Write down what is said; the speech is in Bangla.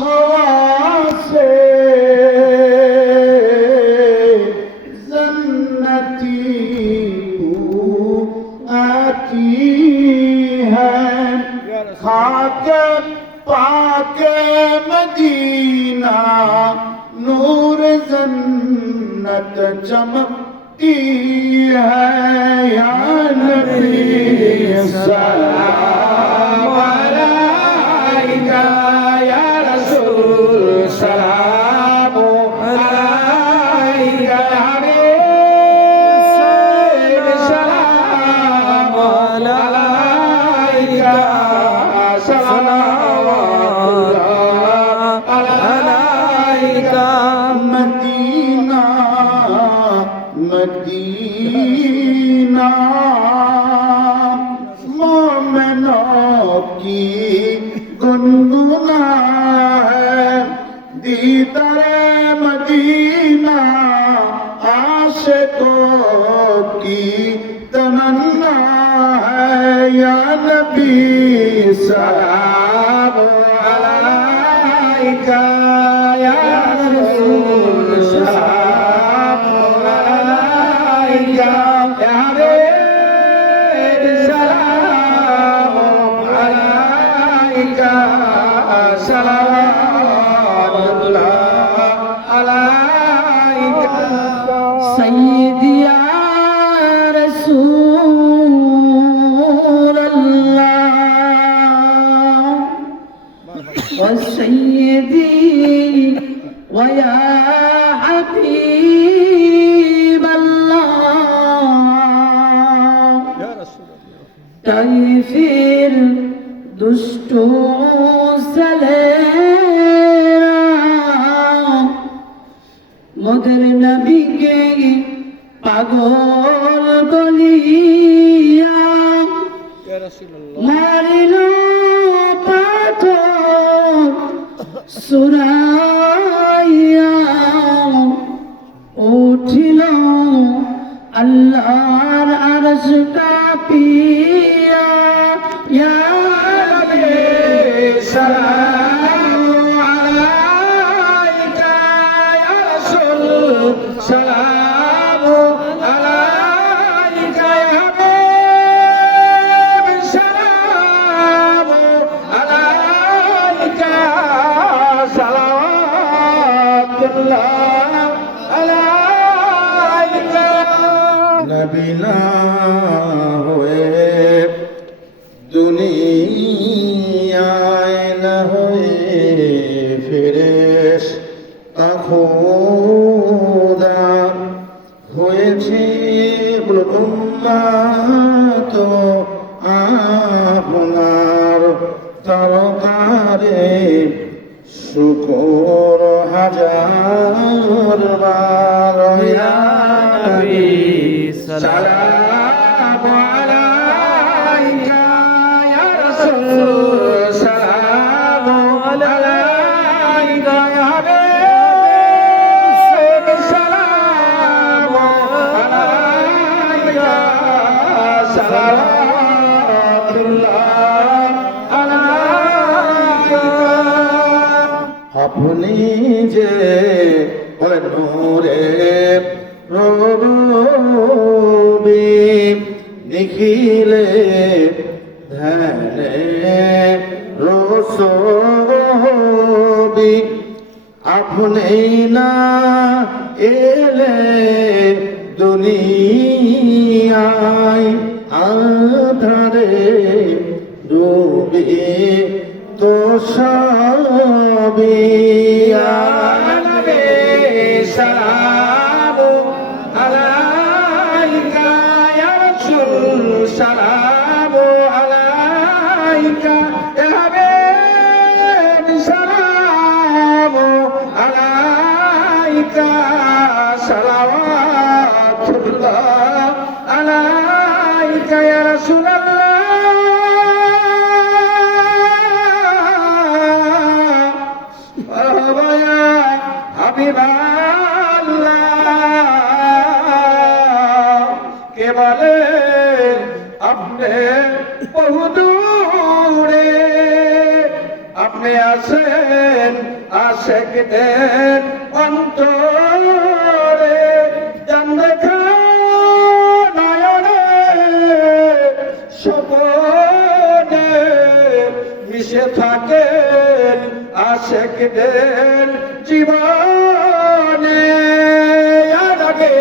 हवा से जन्नती बू आती है, खाके पाके मदीना नूर जन्नत चमकती है। या नबी सलाम अलैका, या रसूल सलाम अलैका, सलाम अलैका, सलावतुल्लाह अलैका। मदीना मदीना मोमिनों की गुनगुना है, दीदारे मदीना आशिकों की तमन्ना है। या नबी सलाम अलैका, या रसूल सलाम अलैका, या हबीब सलाम अलैका, सलावतुल्लाह अलैका। सय्यदी या रसूल अल्लाह व सय्यदी व या हबीब अल्लाह। तैफिर दुष्टों से लेना मगर नबी के पागल गलिया, मारिलो पाथर सुराइया, उठिलो अल्लाहर अर्श कापिया। या नबी सलाम अलैका, या रसूल सलाम अलैका, या हबीब सलाम अलैका, सलावतुल्लाह अलैका। नबी ना हुए दुनियाए न हुए ফেরেশতা খোদা হয়েছে উম্মত আপনার তরকারে শুকর হাজার বার। ইয়া নবী সালাম আলাইকা, ইয়া রাসূল সালাম আলাইকা, ইয়া হাবিব সালাম আলাইকা, সালাওয়াতুল্লাহ আলাইকা। আপনি যে নূরে রবি নিখিলে ধ্যানে রসবি, আপনি না এলে দুনিয়ায় আধারে ডুবে তো সবই। ইয়া নবী সালাম আলাইকা, ইয়া রাসূল সালাম আলাইকা, ইয়া হাবিব সালাম আলাইকা, সালাওয়াতুল্লাহ আলাইকা, ইয়া রাসূলুল্লাহ। কে বলে আপনি বহু দূরে, আপনি আছেন থাকেন আশেকদের অন্তরে, চাঁদ দেখা নয়নে স্বপনে মিশে থাকেন আশেকদের জীবনে। আর আগে